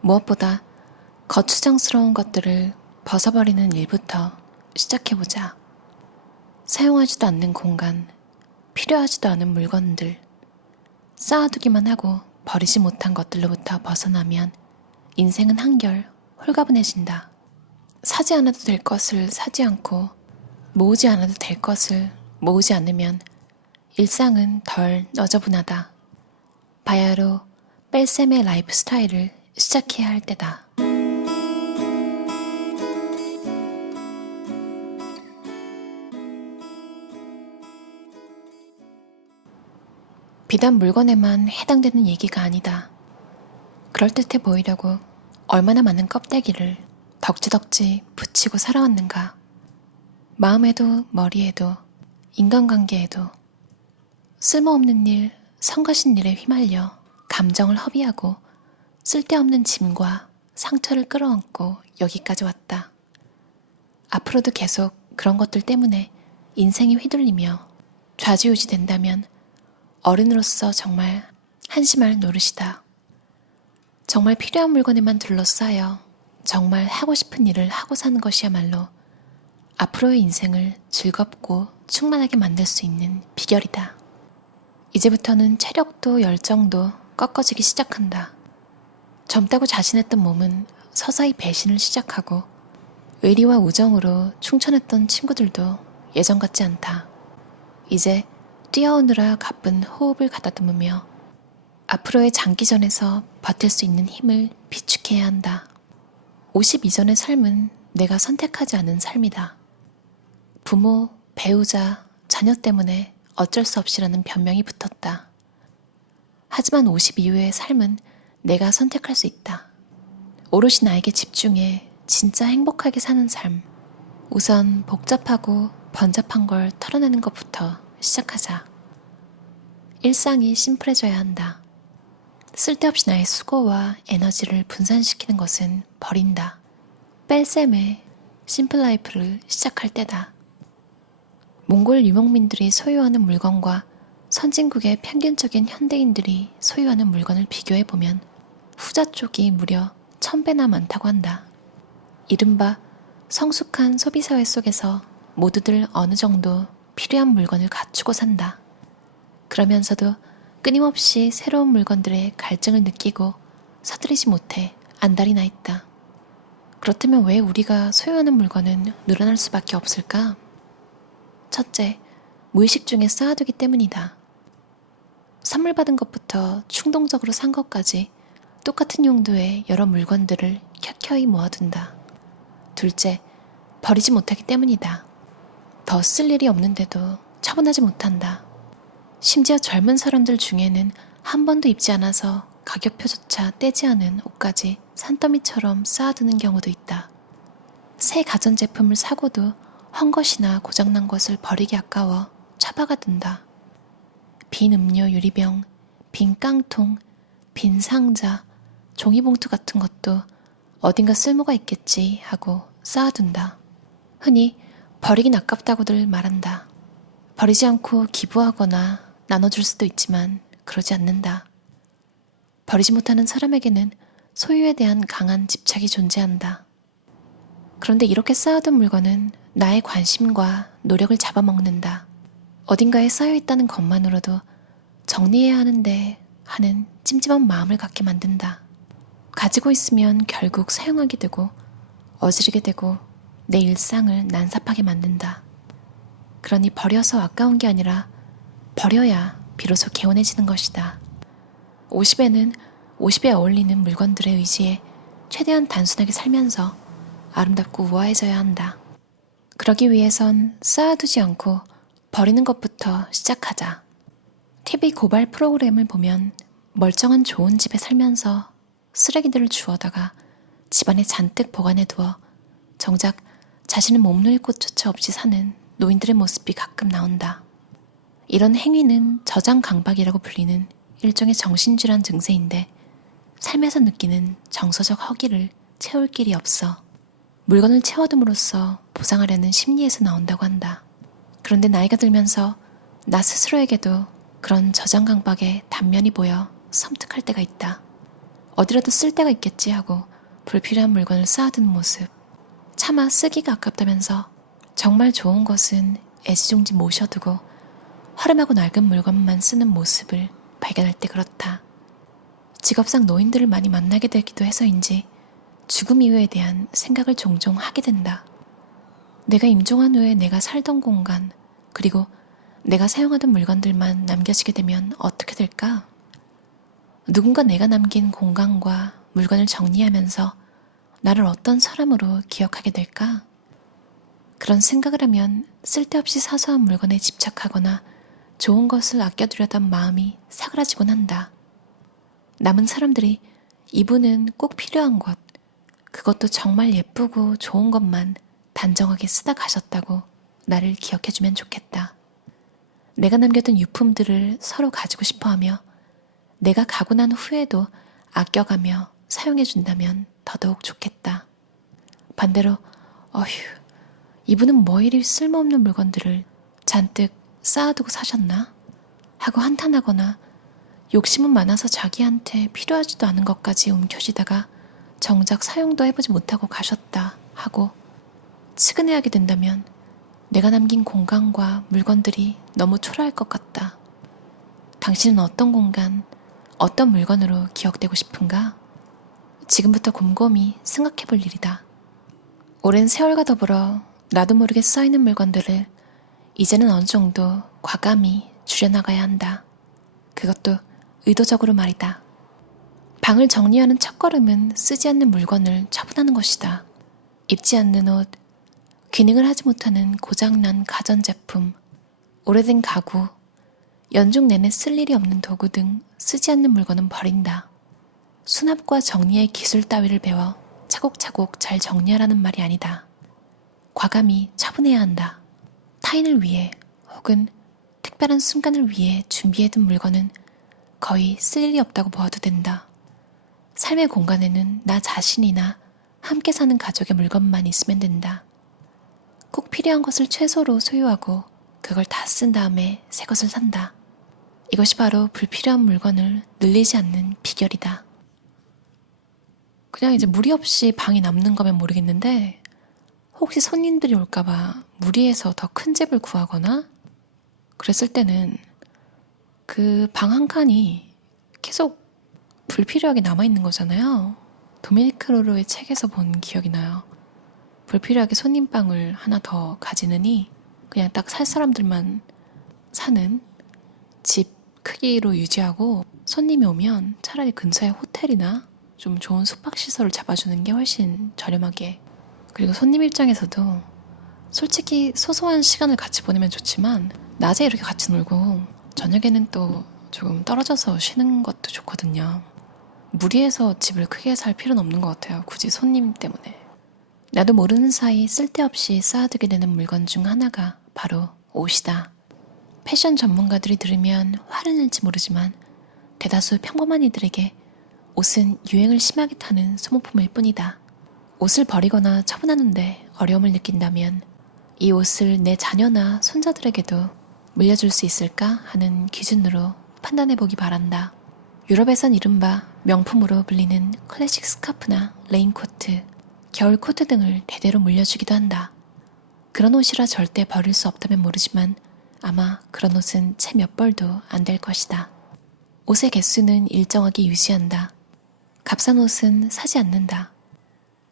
무엇보다 거추장스러운 것들을 벗어버리는 일부터 시작해보자. 사용하지도 않는 공간, 필요하지도 않은 물건들, 쌓아두기만 하고 버리지 못한 것들로부터 벗어나면 인생은 한결 홀가분해진다. 사지 않아도 될 것을 사지 않고 모으지 않아도 될 것을 모으지 않으면 일상은 덜 너저분하다. 바야로 뺄셈의 라이프 스타일을 시작해야 할 때다. 비단 물건에만 해당되는 얘기가 아니다. 그럴듯해 보이려고 얼마나 많은 껍데기를 덕지덕지 붙이고 살아왔는가. 마음에도 머리에도 인간관계에도 쓸모없는 일, 성가신 일에 휘말려 감정을 허비하고 쓸데없는 짐과 상처를 끌어안고 여기까지 왔다. 앞으로도 계속 그런 것들 때문에 인생이 휘둘리며 좌지우지 된다면 어른으로서 정말 한심할 노릇이다. 정말 필요한 물건에만 둘러싸여 정말 하고 싶은 일을 하고 사는 것이야말로 앞으로의 인생을 즐겁고 충만하게 만들 수 있는 비결이다. 이제부터는 체력도 열정도 꺾어지기 시작한다. 젊다고 자신했던 몸은 서서히 배신을 시작하고 의리와 우정으로 충천했던 친구들도 예전 같지 않다. 이제 뛰어오느라 가쁜 호흡을 가다듬으며 앞으로의 장기전에서 버틸 수 있는 힘을 비축해야 한다. 50 이전의 삶은 내가 선택하지 않은 삶이다. 부모, 배우자, 자녀 때문에 어쩔 수 없이라는 변명이 붙었다. 하지만 50 이후의 삶은 내가 선택할 수 있다. 오롯이 나에게 집중해 진짜 행복하게 사는 삶. 우선 복잡하고 번잡한 걸 털어내는 것부터 시작하자. 일상이 심플해져야 한다. 쓸데없이 나의 수고와 에너지를 분산시키는 것은 버린다. 뺄셈의 심플 라이프를 시작할 때다. 몽골 유목민들이 소유하는 물건과 선진국의 평균적인 현대인들이 소유하는 물건을 비교해보면 후자 쪽이 무려 천배나 많다고 한다. 이른바 성숙한 소비사회 속에서 모두들 어느 정도 필요한 물건을 갖추고 산다. 그러면서도 끊임없이 새로운 물건들의 갈증을 느끼고 서두르지 못해 안달이 나 있다. 그렇다면 왜 우리가 소유하는 물건은 늘어날 수밖에 없을까? 첫째, 무의식 중에 쌓아두기 때문이다. 선물 받은 것부터 충동적으로 산 것까지 똑같은 용도의 여러 물건들을 켜켜이 모아둔다. 둘째, 버리지 못하기 때문이다. 더 쓸 일이 없는데도 처분하지 못한다. 심지어 젊은 사람들 중에는 한 번도 입지 않아서 가격표조차 떼지 않은 옷까지 산더미처럼 쌓아두는 경우도 있다. 새 가전제품을 사고도 헝 것이나 고장난 것을 버리기 아까워 처박아 둔다. 빈 음료 유리병, 빈 깡통, 빈 상자, 종이봉투 같은 것도 어딘가 쓸모가 있겠지 하고 쌓아둔다. 흔히 버리긴 아깝다고들 말한다. 버리지 않고 기부하거나 나눠줄 수도 있지만 그러지 않는다. 버리지 못하는 사람에게는 소유에 대한 강한 집착이 존재한다. 그런데 이렇게 쌓아둔 물건은 나의 관심과 노력을 잡아먹는다. 어딘가에 쌓여 있다는 것만으로도 정리해야 하는데 하는 찜찜한 마음을 갖게 만든다. 가지고 있으면 결국 사용하게 되고 어지르게 되고 내 일상을 난삽하게 만든다. 그러니 버려서 아까운 게 아니라 버려야 비로소 개운해지는 것이다. 50에는 50에 어울리는 물건들의 의지에 최대한 단순하게 살면서 아름답고 우아해져야 한다. 그러기 위해선 쌓아두지 않고 버리는 것부터 시작하자. TV 고발 프로그램을 보면 멀쩡한 좋은 집에 살면서 쓰레기들을 주워다가 집안에 잔뜩 보관해 두어 정작 자신은 몸놓일 곳조차 없이 사는 노인들의 모습이 가끔 나온다. 이런 행위는 저장 강박이라고 불리는 일종의 정신질환 증세인데 삶에서 느끼는 정서적 허기를 채울 길이 없어 물건을 채워둠으로써 보상하려는 심리에서 나온다고 한다. 그런데 나이가 들면서 나 스스로에게도 그런 저장 강박의 단면이 보여 섬뜩할 때가 있다. 어디라도 쓸 데가 있겠지 하고 불필요한 물건을 쌓아두는 모습. 차마 쓰기가 아깝다면서 정말 좋은 것은 애지중지 모셔두고 화름하고 낡은 물건만 쓰는 모습을 발견할 때 그렇다. 직업상 노인들을 많이 만나게 되기도 해서인지 죽음 이후에 대한 생각을 종종 하게 된다. 내가 임종한 후에 내가 살던 공간, 그리고 내가 사용하던 물건들만 남겨지게 되면 어떻게 될까? 누군가 내가 남긴 공간과 물건을 정리하면서 나를 어떤 사람으로 기억하게 될까? 그런 생각을 하면 쓸데없이 사소한 물건에 집착하거나 좋은 것을 아껴두려던 마음이 사그라지곤 한다. 남은 사람들이 이분은 꼭 필요한 것, 그것도 정말 예쁘고 좋은 것만 단정하게 쓰다 가셨다고 나를 기억해주면 좋겠다. 내가 남겨둔 유품들을 서로 가지고 싶어 하며 내가 가고 난 후에도 아껴가며 사용해준다면 더더욱 좋겠다. 반대로, 어휴, 이분은 뭐 이리 쓸모없는 물건들을 잔뜩 쌓아두고 사셨나? 하고 한탄하거나 욕심은 많아서 자기한테 필요하지도 않은 것까지 움켜쥐다가 정작 사용도 해보지 못하고 가셨다 하고 측은해하게 된다면 내가 남긴 공간과 물건들이 너무 초라할 것 같다. 당신은 어떤 공간, 어떤 물건으로 기억되고 싶은가? 지금부터 곰곰이 생각해 볼 일이다. 오랜 세월과 더불어 나도 모르게 쌓이는 물건들을 이제는 어느 정도 과감히 줄여나가야 한다. 그것도 의도적으로 말이다. 방을 정리하는 첫걸음은 쓰지 않는 물건을 처분하는 것이다. 입지 않는 옷, 기능을 하지 못하는 고장난 가전제품, 오래된 가구, 연중 내내 쓸 일이 없는 도구 등 쓰지 않는 물건은 버린다. 수납과 정리의 기술 따위를 배워 차곡차곡 잘 정리하라는 말이 아니다. 과감히 처분해야 한다. 타인을 위해 혹은 특별한 순간을 위해 준비해둔 물건은 거의 쓸 일이 없다고 보아도 된다. 삶의 공간에는 나 자신이나 함께 사는 가족의 물건만 있으면 된다. 꼭 필요한 것을 최소로 소유하고 그걸 다 쓴 다음에 새 것을 산다. 이것이 바로 불필요한 물건을 늘리지 않는 비결이다. 그냥 이제 무리 없이 방이 남는 거면 모르겠는데 혹시 손님들이 올까봐 무리해서 더 큰 집을 구하거나 그랬을 때는 그 방 한 칸이 계속 불필요하게 남아있는 거잖아요. 도미니크 로로의 책에서 본 기억이 나요. 불필요하게 손님방을 하나 더 가지느니 그냥 딱 살 사람들만 사는 집 크기로 유지하고 손님이 오면 차라리 근처에 호텔이나 좀 좋은 숙박시설을 잡아주는 게 훨씬 저렴하게 그리고 손님 입장에서도 솔직히 소소한 시간을 같이 보내면 좋지만 낮에 이렇게 같이 놀고 저녁에는 또 조금 떨어져서 쉬는 것도 좋거든요. 무리해서 집을 크게 살 필요는 없는 것 같아요. 굳이 손님 때문에. 나도 모르는 사이 쓸데없이 쌓아두게 되는 물건 중 하나가 바로 옷이다. 패션 전문가들이 들으면 화를 낼지 모르지만 대다수 평범한 이들에게 옷은 유행을 심하게 타는 소모품일 뿐이다. 옷을 버리거나 처분하는데 어려움을 느낀다면 이 옷을 내 자녀나 손자들에게도 물려줄 수 있을까 하는 기준으로 판단해 보기 바란다. 유럽에선 이른바 명품으로 불리는 클래식 스카프나 레인코트, 겨울 코트 등을 대대로 물려주기도 한다. 그런 옷이라 절대 버릴 수 없다면 모르지만 아마 그런 옷은 채 몇 벌도 안 될 것이다. 옷의 개수는 일정하게 유지한다. 값싼 옷은 사지 않는다.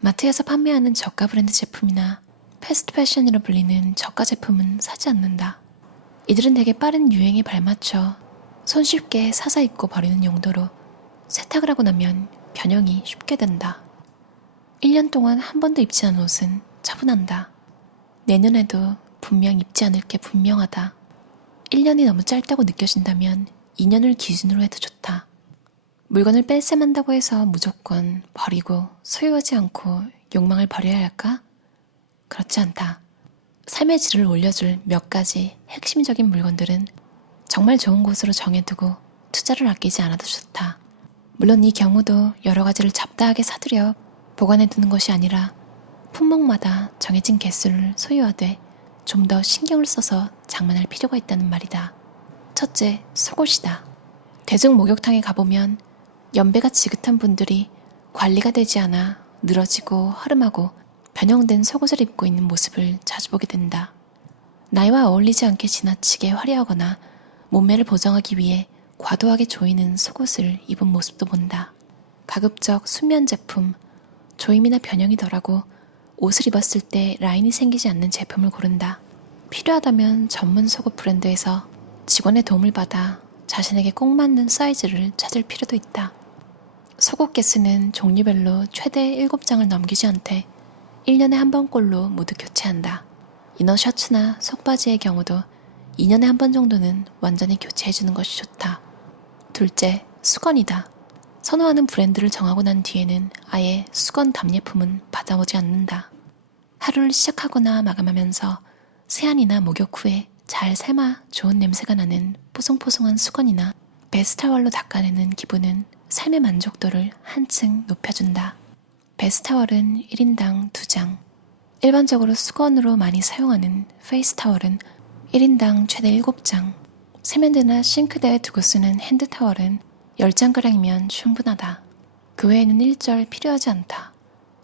마트에서 판매하는 저가 브랜드 제품이나 패스트 패션으로 불리는 저가 제품은 사지 않는다. 이들은 되게 빠른 유행에 발맞춰 손쉽게 사서 입고 버리는 용도로 세탁을 하고 나면 변형이 쉽게 된다. 1년 동안 한 번도 입지 않은 옷은 처분한다. 내년에도 분명 입지 않을 게 분명하다. 1년이 너무 짧다고 느껴진다면 2년을 기준으로 해도 좋다. 물건을 뺄셈한다고 해서 무조건 버리고 소유하지 않고 욕망을 버려야 할까? 그렇지 않다. 삶의 질을 올려줄 몇 가지 핵심적인 물건들은 정말 좋은 곳으로 정해두고 투자를 아끼지 않아도 좋다. 물론 이 경우도 여러 가지를 잡다하게 사들여 보관해두는 것이 아니라 품목마다 정해진 개수를 소유하되 좀 더 신경을 써서 장만할 필요가 있다는 말이다. 첫째, 속옷이다. 대중 목욕탕에 가보면 연배가 지긋한 분들이 관리가 되지 않아 늘어지고 허름하고 변형된 속옷을 입고 있는 모습을 자주 보게 된다. 나이와 어울리지 않게 지나치게 화려하거나 몸매를 보정하기 위해 과도하게 조이는 속옷을 입은 모습도 본다. 가급적 수면 제품, 조임이나 변형이 덜하고 옷을 입었을 때 라인이 생기지 않는 제품을 고른다. 필요하다면 전문 속옷 브랜드에서 직원의 도움을 받아 자신에게 꼭 맞는 사이즈를 찾을 필요도 있다. 속옷 개수는 종류별로 최대 7장을 넘기지 않되 1년에 한 번꼴로 모두 교체한다. 이너 셔츠나 속바지의 경우도 2년에 한 번 정도는 완전히 교체해주는 것이 좋다. 둘째, 수건이다. 선호하는 브랜드를 정하고 난 뒤에는 아예 수건 답례품은 받아오지 않는다. 하루를 시작하거나 마감하면서 세안이나 목욕 후에 잘 삶아 좋은 냄새가 나는 뽀송뽀송한 수건이나 베스타월로 닦아내는 기분은 삶의 만족도를 한층 높여준다. 베스타월은 1인당 2장. 일반적으로 수건으로 많이 사용하는 페이스타월은 1인당 최대 7장. 세면대나 싱크대에 두고 쓰는 핸드타월은 10장가량이면 충분하다. 그 외에는 일절 필요하지 않다.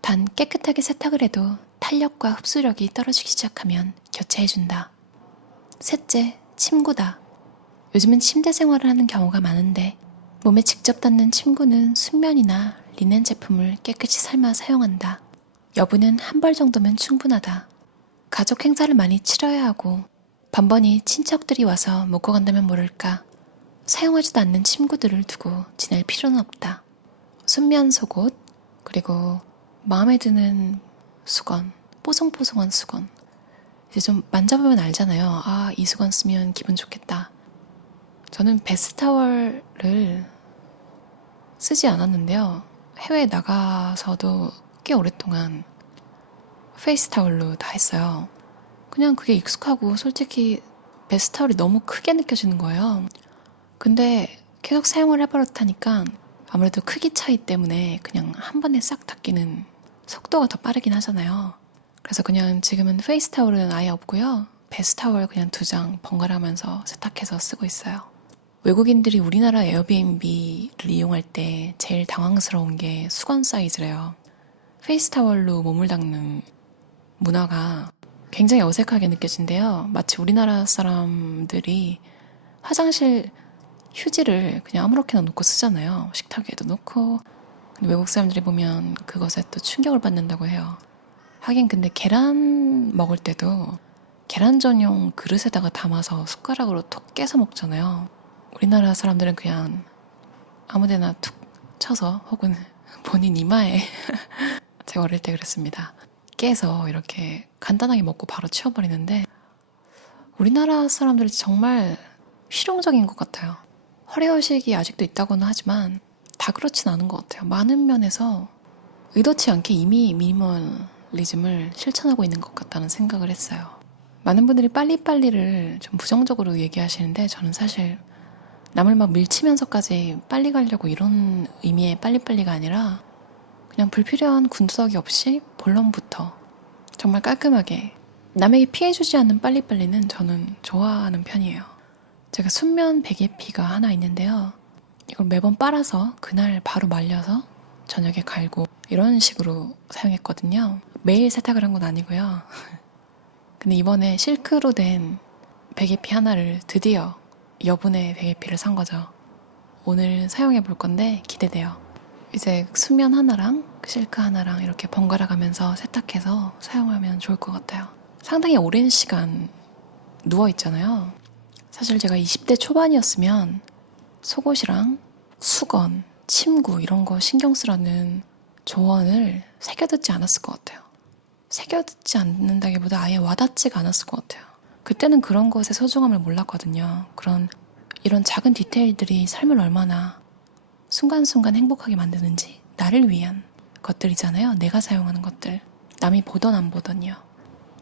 단 깨끗하게 세탁을 해도 탄력과 흡수력이 떨어지기 시작하면 교체해준다. 셋째, 침구다. 요즘은 침대 생활을 하는 경우가 많은데 몸에 직접 닿는 침구는 순면이나 리넨 제품을 깨끗이 삶아 사용한다. 여부는 한 벌 정도면 충분하다. 가족 행사를 많이 치러야 하고 번번이 친척들이 와서 먹고 간다면 모를까 사용하지도 않는 침구들을 두고 지낼 필요는 없다. 순면 속옷 그리고 마음에 드는 수건 뽀송뽀송한 수건 이제 좀 만져보면 알잖아요. 아, 이 수건 쓰면 기분 좋겠다. 저는 베스타월을 쓰지 않았는데요. 해외에 나가서도 꽤 오랫동안 페이스타월로 다 했어요. 그냥 그게 익숙하고 솔직히 베스타월이 너무 크게 느껴지는 거예요. 근데 계속 사용을 해버렸다니까 아무래도 크기 차이 때문에 그냥 한 번에 싹 닦이는 속도가 더 빠르긴 하잖아요. 그래서 그냥 지금은 페이스 타월은 아예 없고요. 베스 타월 그냥 두 장 번갈아 가면서 세탁해서 쓰고 있어요. 외국인들이 우리나라 에어비앤비를 이용할 때 제일 당황스러운 게 수건 사이즈래요. 페이스 타월로 몸을 닦는 문화가 굉장히 어색하게 느껴진대요. 마치 우리나라 사람들이 화장실 휴지를 그냥 아무렇게나 놓고 쓰잖아요. 식탁에도 놓고. 외국 사람들이 보면 그것에 또 충격을 받는다고 해요. 하긴 근데 계란 먹을 때도 계란 전용 그릇에다가 담아서 숟가락으로 톡 깨서 먹잖아요. 우리나라 사람들은 그냥 아무데나 툭 쳐서 혹은 본인 이마에 제가 어릴 때 그랬습니다. 깨서 이렇게 간단하게 먹고 바로 치워버리는데 우리나라 사람들이 정말 실용적인 것 같아요. 허례허식이 아직도 있다고는 하지만 다 그렇진 않은 것 같아요. 많은 면에서 의도치 않게 이미 미니멀 리즘을 실천하고 있는 것 같다는 생각을 했어요. 많은 분들이 빨리빨리를 좀 부정적으로 얘기하시는데 저는 사실 남을 막 밀치면서까지 빨리 가려고 이런 의미의 빨리빨리가 아니라 그냥 불필요한 군더더기 없이 본론부터 정말 깔끔하게 남에게 피해주지 않는 빨리빨리는 저는 좋아하는 편이에요. 제가 순면 베개피가 하나 있는데요. 이걸 매번 빨아서 그날 바로 말려서 저녁에 갈고 이런 식으로 사용했거든요. 매일 세탁을 한 건 아니고요. 근데 이번에 실크로 된 베개피 하나를 드디어 여분의 베개피를 산 거죠. 오늘 사용해 볼 건데 기대돼요. 이제 수면 하나랑 실크 하나랑 이렇게 번갈아 가면서 세탁해서 사용하면 좋을 것 같아요. 상당히 오랜 시간 누워 있잖아요. 사실 제가 20대 초반이었으면 속옷이랑 수건, 침구 이런 거 신경 쓰라는 조언을 새겨 듣지 않았을 것 같아요. 새겨듣지 않는다기보다 아예 와닿지가 않았을 것 같아요. 그때는 그런 것의 소중함을 몰랐거든요. 그런 이런 작은 디테일들이 삶을 얼마나 순간순간 행복하게 만드는지 나를 위한 것들이잖아요. 내가 사용하는 것들. 남이 보던 안 보던요.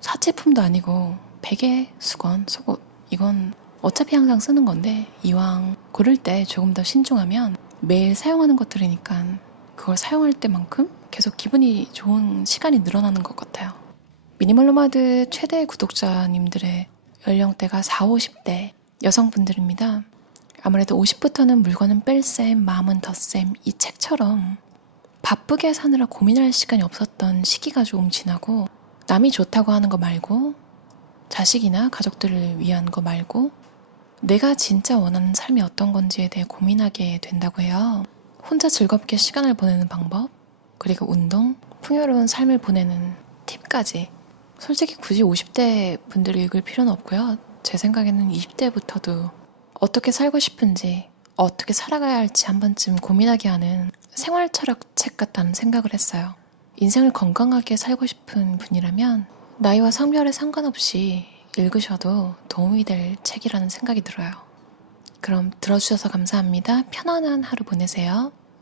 사치품도 아니고 베개, 수건, 속옷 이건 어차피 항상 쓰는 건데 이왕 고를 때 조금 더 신중하면 매일 사용하는 것들이니까 그걸 사용할 때만큼 계속 기분이 좋은 시간이 늘어나는 것 같아요. 미니멀 로마드 최대 구독자님들의 연령대가 4, 50대 여성분들입니다. 아무래도 50부터는 물건은 뺄셈, 마음은 덧셈 이 책처럼 바쁘게 사느라 고민할 시간이 없었던 시기가 조금 지나고 남이 좋다고 하는 거 말고 자식이나 가족들을 위한 거 말고 내가 진짜 원하는 삶이 어떤 건지에 대해 고민하게 된다고 해요. 혼자 즐겁게 시간을 보내는 방법, 그리고 운동, 풍요로운 삶을 보내는 팁까지. 솔직히 굳이 50대 분들이 읽을 필요는 없고요. 제 생각에는 20대부터도 어떻게 살고 싶은지, 어떻게 살아가야 할지 한 번쯤 고민하게 하는 생활 철학 책 같다는 생각을 했어요. 인생을 건강하게 살고 싶은 분이라면 나이와 성별에 상관없이 읽으셔도 도움이 될 책이라는 생각이 들어요. 그럼 들어주셔서 감사합니다. 편안한 하루 보내세요.